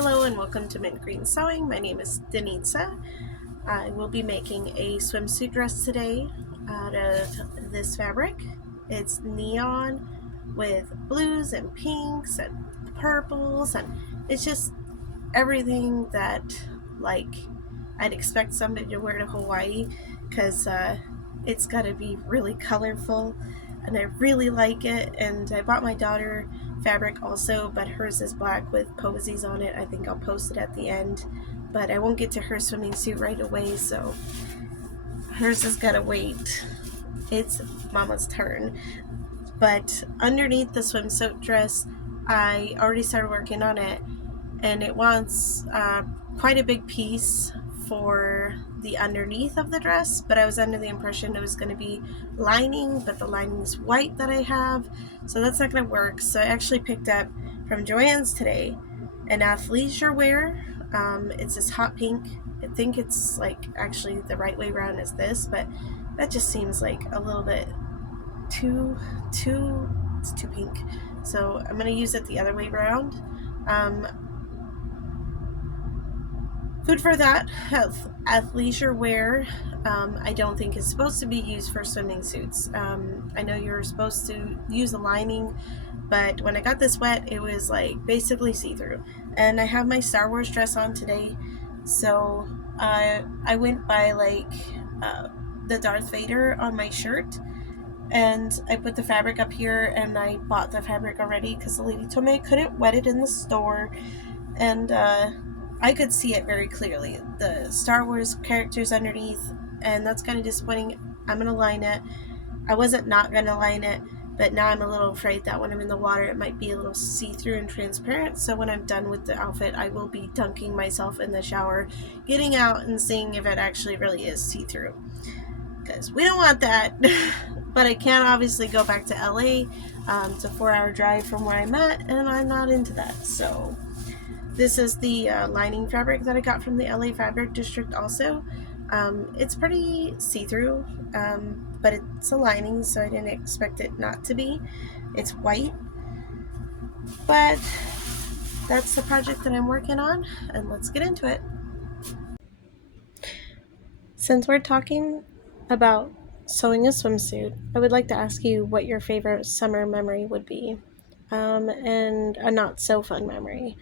Hello and welcome to Mint Green Sewing. My name is Denitza. I will be making a swimsuit dress today out of this fabric. It's neon with blues and pinks and purples, and it's just everything that I'd expect somebody to wear to Hawaii, because it's got to be really colorful and I really like it. And I bought my daughter fabric also, but hers is black with posies on it. I think I'll post it at the end, but I won't get to her swimming suit right away, so hers has got to wait. It's Mama's turn. But underneath the swimsuit dress, I already started working on it, and it wants quite a big piece for the underneath of the dress, but I was under the impression it was going to be lining, but the lining is white that I have, so that's not going to work. So I actually picked up from Joann's today an athleisure wear. It's this hot pink. I think it's like actually the right way around as this, but that just seems like a little bit too it's too pink, so I'm going to use it the other way around. Food for thought: athleisure wear, I don't think is supposed to be used for swimming suits. I know you're supposed to use a lining, but when I got this wet, it was like basically see-through. And I have my Star Wars dress on today, so I went by the Darth Vader on my shirt, and I put the fabric up here, and I bought the fabric already because the lady told me I couldn't wet it in the store, and I could see it very clearly. The Star Wars characters underneath, and that's kind of disappointing. I'm going to line it. I wasn't not going to line it, but now I'm a little afraid that when I'm in the water, it might be a little see-through and transparent. So when I'm done with the outfit, I will be dunking myself in the shower, getting out and seeing if it actually really is see-through, because we don't want that. But I can't obviously go back to LA. It's a 4-hour drive from where I'm at, and I'm not into that. So this is the lining fabric that I got from the LA Fabric District also. It's pretty see-through, but it's a lining, so I didn't expect it not to be. It's white, but that's the project that I'm working on, and let's get into it. Since we're talking about sewing a swimsuit, I would like to ask you what your favorite summer memory would be, and a not so fun memory.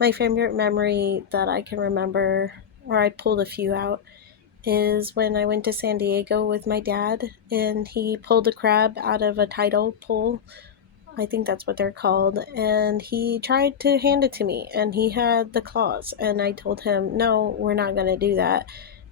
My favorite memory that I can remember, or I pulled a few out, is when I went to San Diego with my dad, and he pulled a crab out of a tidal pool. I think that's what they're called. And he tried to hand it to me, and he had the claws. And I told him, no, we're not going to do that.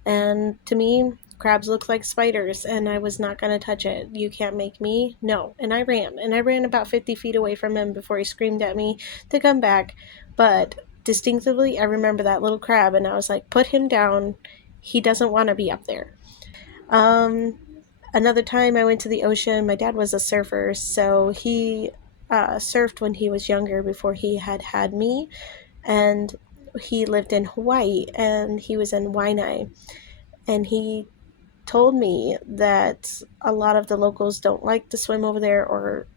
And to me, crabs look like spiders, and I was not going to touch it. You can't make me. No. And I ran. And I ran about 50 feet away from him before he screamed at me to come back. But distinctively, I remember that little crab, and I was like, put him down. He doesn't want to be up there. Um, Another time I went to the ocean. My dad was a surfer, so he surfed when he was younger before he had me, and he lived in Hawaii, and he was in Waianae, and he told me that a lot of the locals don't like to swim over there or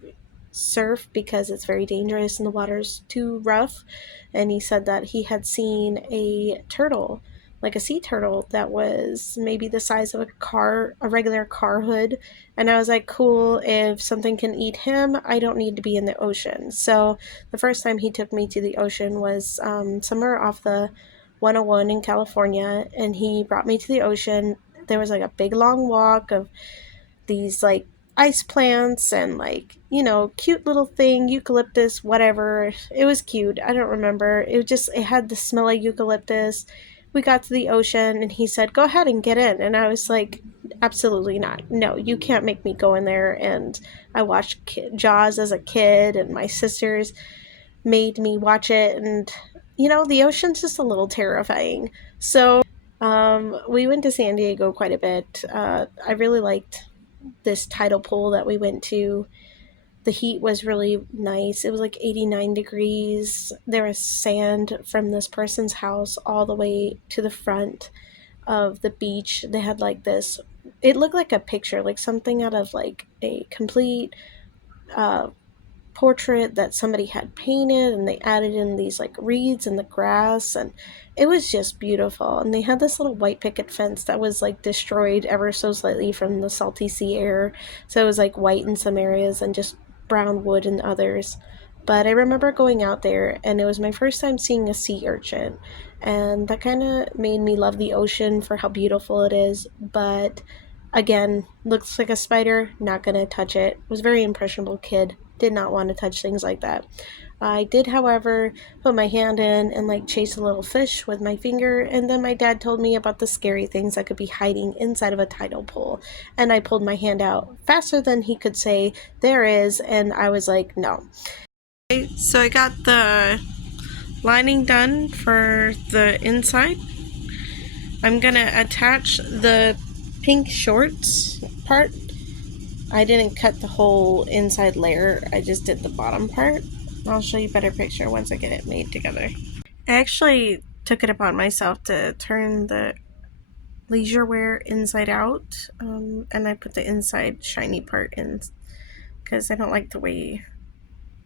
surf because it's very dangerous and the water's too rough. And he said that he had seen a turtle, like a sea turtle, that was maybe the size of a regular car hood. And I was like, cool, if something can eat him, I don't need to be in the ocean. So the first time he took me to the ocean was somewhere off the 101 in California, and he brought me to the ocean. There was like a big long walk of these like ice plants and cute little thing, eucalyptus, whatever. It was cute. I don't remember. It had the smell of eucalyptus. We got to the ocean, and he said, go ahead and get in. And I was like, absolutely not. No, you can't make me go in there. And I watched Jaws as a kid, and my sisters made me watch it. And the ocean's just a little terrifying. So we went to San Diego quite a bit. I really liked this tidal pool that we went to. The heat was really nice. It was like 89 degrees. There was sand from this person's house all the way to the front of the beach. They had like this, it looked like a picture, like something out of like a complete portrait that somebody had painted, and they added in these like reeds in the grass, and it was just beautiful. And they had this little white picket fence that was like destroyed ever so slightly from the salty sea air, so it was like white in some areas and just brown wood in others. But I remember going out there, and it was my first time seeing a sea urchin, and that kind of made me love the ocean for how beautiful it is. But again, looks like a spider, not gonna touch it. Was a very impressionable kid, did not want to touch things like that. I did, however, put my hand in and like chase a little fish with my finger, and then my dad told me about the scary things that could be hiding inside of a tidal pool. And I pulled my hand out faster than he could say, "There is," and I was like, no. So I got the lining done for the inside. I'm gonna attach the pink shorts part. I didn't cut the whole inside layer, I just did the bottom part. I'll show you a better picture once I get it made together. I actually took it upon myself to turn the leisure wear inside out, and I put the inside shiny part in because I don't like the way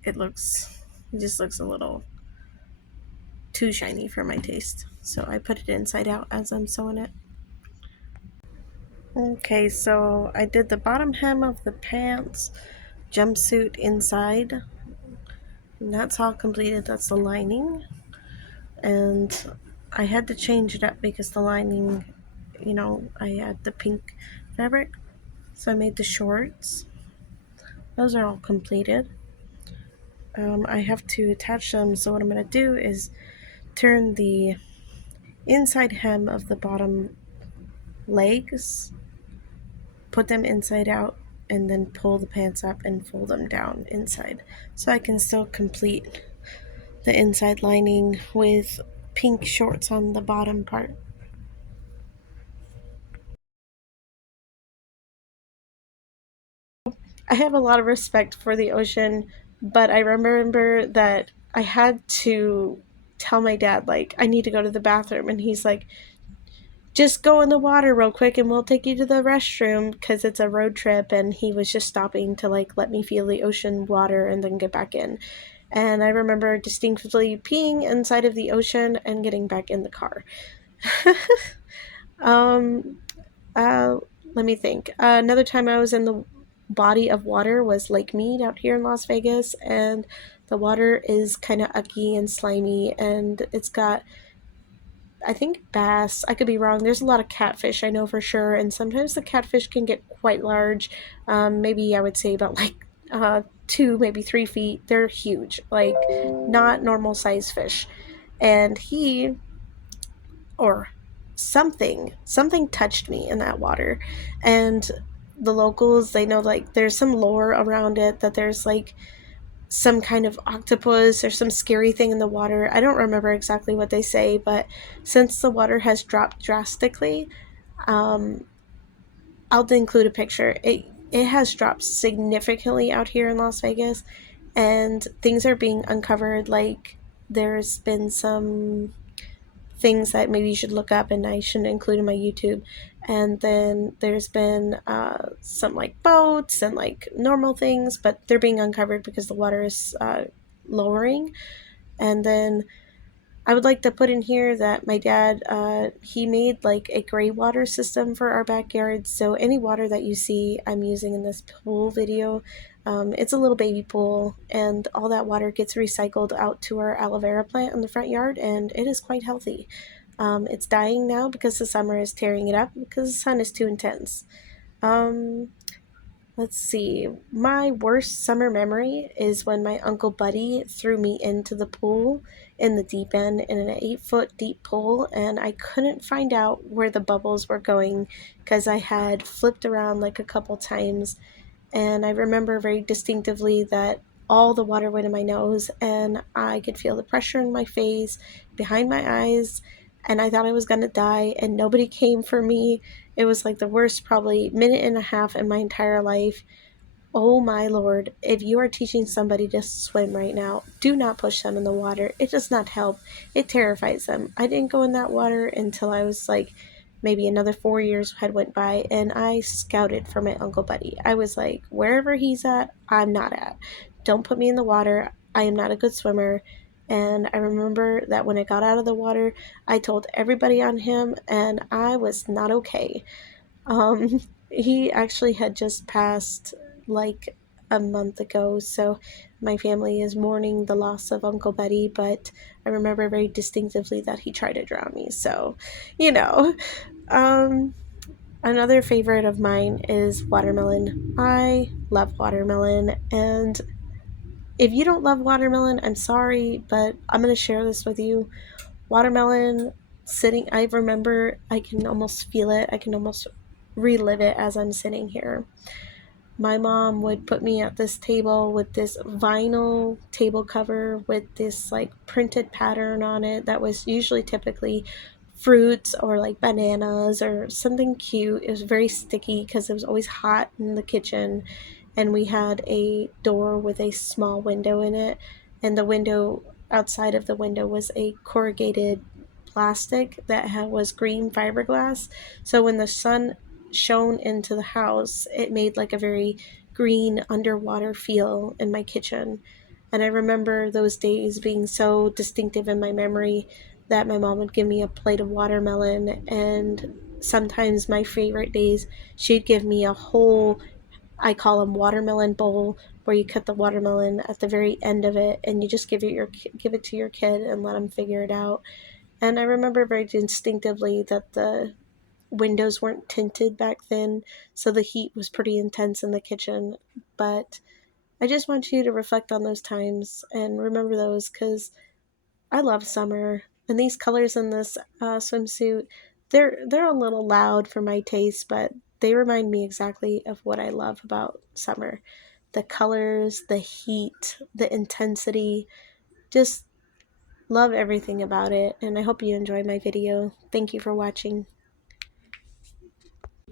it looks. It just looks a little too shiny for my taste. So I put it inside out as I'm sewing it. Okay, so I did the bottom hem of the pants, jumpsuit inside, and that's all completed. That's the lining. And I had to change it up because the lining, I had the pink fabric. So I made the shorts. Those are all completed. I have to attach them, so what I'm going to do is turn the inside hem of the bottom legs, put them inside out, and then pull the pants up and fold them down inside, so I can still complete the inside lining with pink shorts on the bottom part. I have a lot of respect for the ocean, but I remember that I had to tell my dad, like, I need to go to the bathroom, and he's like, just go in the water real quick and we'll take you to the restroom, because it's a road trip, and he was just stopping to like let me feel the ocean water and then get back in. And I remember distinctly peeing inside of the ocean and getting back in the car. um uh Let me think. Another time I was in the body of water was Lake Mead out here in Las Vegas, and the water is kind of ucky and slimy, and it's got, I think, bass. I could be wrong. There's a lot of catfish, I know for sure, and sometimes the catfish can get quite large. Maybe I would say about like 2, maybe 3 feet. They're huge, like not normal size fish. And he, or something touched me in that water, and the locals, they know like there's some lore around it that there's like some kind of octopus or some scary thing in the water. I don't remember exactly what they say, but since the water has dropped drastically, um, I'll include a picture. It has dropped significantly out here in Las Vegas, and things are being uncovered. Like, there's been some things that maybe you should look up and I shouldn't include in my YouTube. And then there's been some like boats and like normal things, but they're being uncovered because the water is lowering. And then I would like to put in here that my dad, he made like a gray water system for our backyard. So any water that you see I'm using in this pool video, it's a little baby pool, and all that water gets recycled out to our aloe vera plant in the front yard, and it is quite healthy. It's dying now because the summer is tearing it up because the sun is too intense. Um, Let's see. My worst summer memory is when my Uncle Buddy threw me into the pool in the deep end in an 8-foot deep pool, and I couldn't find out where the bubbles were going because I had flipped around like a couple times. And I remember very distinctively that all the water went in my nose, and I could feel the pressure in my face, behind my eyes, and I thought I was going to die, and nobody came for me. It was like the worst, probably minute and a half in my entire life. Oh my lord, if you are teaching somebody to swim right now, do not push them in the water. It does not help. It terrifies them. I didn't go in that water until I was like, maybe another 4 years had went by, and I scouted for my Uncle Buddy. I was like, wherever he's at, I'm not at. don't put me in the water. I am not a good swimmer. And I remember that when I got out of the water, I told everybody on him, and I was not okay. Um, he actually had just passed like a month ago, so my family is mourning the loss of Uncle Betty, but I remember very distinctively that he tried to drown me, so, you know. Um, Another favorite of mine is watermelon. I love watermelon, and if you don't love watermelon, I'm sorry, but I'm going to share this with you. Watermelon sitting, I remember, I can almost feel it. I can almost relive it as I'm sitting here. My mom would put me at this table with this vinyl table cover with this like printed pattern on it that was usually typically fruits or like bananas or something cute. It was very sticky because it was always hot in the kitchen, and we had a door with a small window in it, and the window, outside of the window, was a corrugated plastic that was green fiberglass. So when the sun shone into the house, it made like a very green underwater feel in my kitchen. And I remember those days being so distinctive in my memory that my mom would give me a plate of watermelon, and sometimes my favorite days, she'd give me a whole, I call them watermelon bowl, where you cut the watermelon at the very end of it and you just give it to your kid and let them figure it out. And I remember very distinctively that the windows weren't tinted back then, so the heat was pretty intense in the kitchen. But I just want you to reflect on those times and remember those, because I love summer. And these colors in this swimsuit, they're a little loud for my taste, but they remind me exactly of what I love about summer. The colors, the heat, the intensity, just love everything about it. And I hope you enjoy my video. Thank you for watching.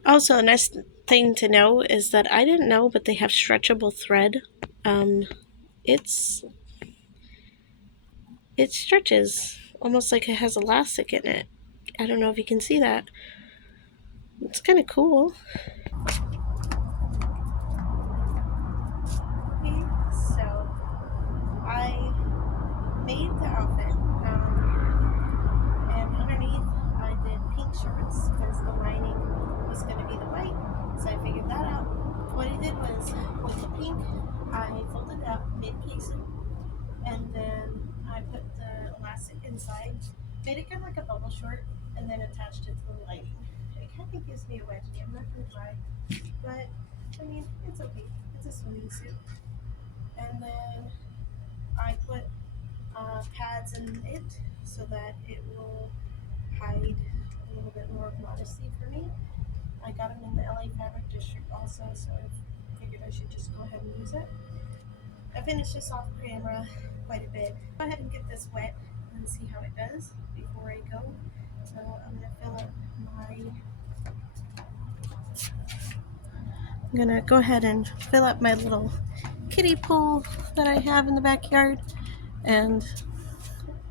Also, a nice thing to know is that I didn't know, but they have stretchable thread. Um, it's it stretches almost like it has elastic in it. I don't know if you can see that. It's kind of cool. Okay, so I made the outfit, and underneath I did pink shorts because the lining was going to be the white, so I figured that out. What I did was, with the pink, I folded up mid-casing, and then I put the elastic inside, made it kind of like a bubble short, and then attached it to the lining. It kind of gives me a wedgie, I'm not going to lie, but I mean, it's okay. It's a swimming suit. And then I put pads in it so that it will hide a little bit more of modesty for me. I got them in the LA Fabric District also, so I figured I should just go ahead and use it. I finished this off camera quite a bit. Go ahead and get this wet and see how it does before I go. So I'm gonna go ahead and fill up my little kiddie pool that I have in the backyard, and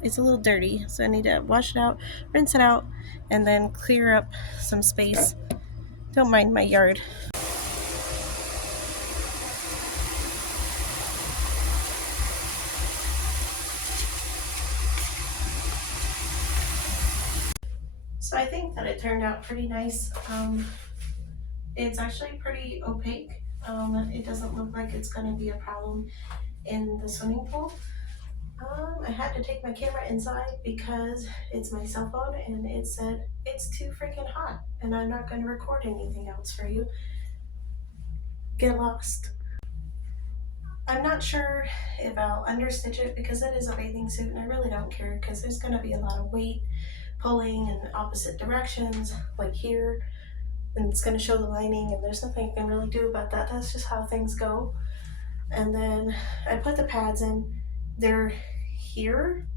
it's a little dirty, so I need to wash it out, rinse it out, and then clear up some space. Don't mind my yard. So I think that it turned out pretty nice. It's actually pretty opaque. It doesn't look like it's going to be a problem in the swimming pool. I had to take my camera inside because it's my cell phone, and it said it's too freaking hot and I'm not going to record anything else for you. Get lost. I'm not sure if I'll understitch it because it is a bathing suit, and I really don't care because there's going to be a lot of weight pulling in opposite directions, like here, and it's going to show the lining, and there's nothing I can really do about that. That's just how things go. And then I put the pads in. They're here.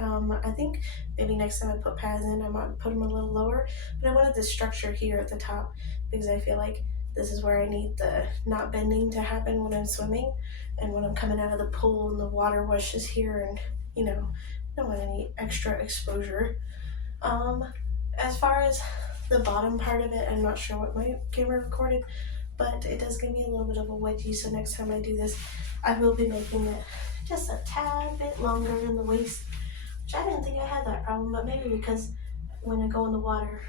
I think maybe next time I put pads in, I might put them a little lower, but I wanted this structure here at the top because I feel like this is where I need the not bending to happen when I'm swimming, and when I'm coming out of the pool and the water washes here, and don't want any extra exposure. As far as the bottom part of it, I'm not sure what my camera recorded, but it does give me a little bit of a wedgie, so next time I do this, I will be making it just a tad bit longer in the waist, which I didn't think I had that problem, but maybe because when I go in the water,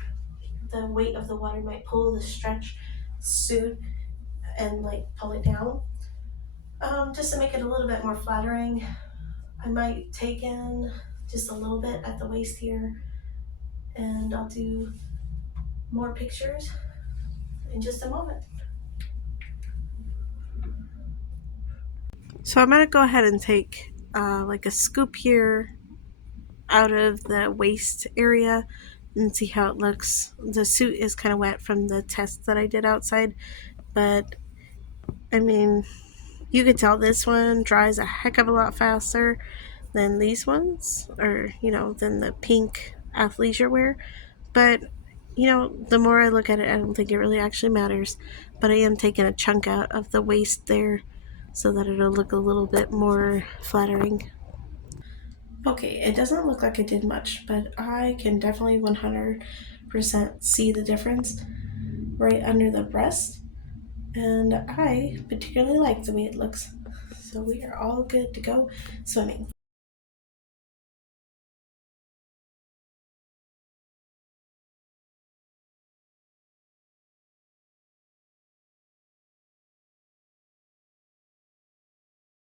the weight of the water might pull the stretch suit and like pull it down. Just to make it a little bit more flattering, I might take in just a little bit at the waist here, and I'll do more pictures in just a moment. So I'm gonna go ahead and take like a scoop here out of the waist area and see how it looks. The suit is kind of wet from the test that I did outside, but I mean, you could tell this one dries a heck of a lot faster than these ones, or than the pink athleisure wear. But the more I look at it, I don't think it really actually matters. But I am taking a chunk out of the waist there so that it'll look a little bit more flattering. Okay, it doesn't look like I did much, but I can definitely 100% see the difference right under the breast, and I particularly like the way it looks. So we are all good to go swimming.